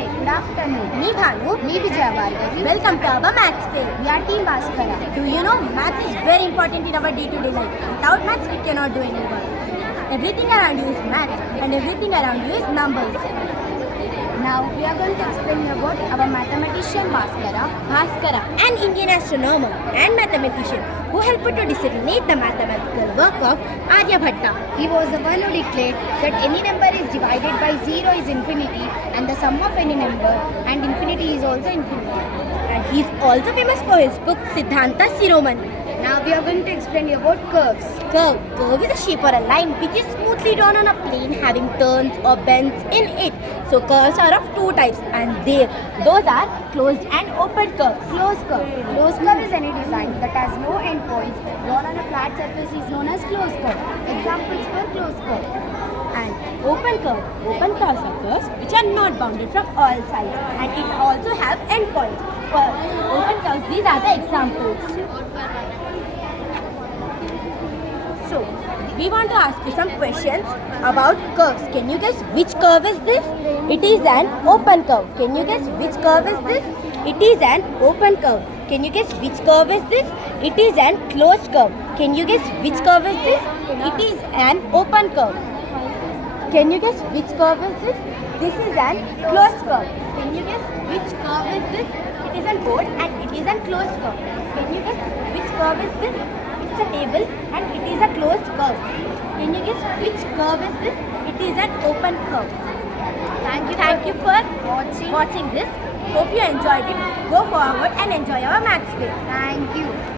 Namaste. Good afternoon. Me Bhanu. Me Vijaya Bhargavi. Welcome to our maths fair. We are Team Bhaskara. Do you know maths is very important in our day-to-day life. Without maths we cannot do any work. Everything around you is maths and everything around you is numbers. Now we are going to explain about our mathematician Bhaskara. Bhaskara, an Indian astronomer and mathematician who helped to disseminate the mathematical work of Aryabhatta. He was the one who declared that any number is divided by 0 is infinity and the sum of any number and infinity is also infinity. And he is also famous for his book Siddhanta Shiromani. Now we are going to explain about curves. Curve is a shape or a line which is smoothly drawn on a plane having turns or bends in it. So curves are of two types and those are closed and open curves. Closed curve. Closed curve is any design that has no endpoints drawn on a flat surface is known as closed curve. Examples for closed curve. And open curves are curves which are not bounded from all sides and it also have endpoints. For open curves, these are the examples. So, we want to ask you some questions about curves. Can you guess which curve is this? It is an open curve. Can you guess which curve is this? It is an open curve. Can you guess which curve is this? It is an closed curve. Can you guess which curve is this? It is an open curve. Can you guess which curve is this? This is an closed curve. Can you guess which curve is this? It is an board and it is a closed curve. Can you guess which curve is this? It's a table and it is a closed curve. Can you guess which curve is this? It is an open curve. Thank you for watching this. Hope you enjoyed it. Go forward and enjoy our maths fair. Thank you.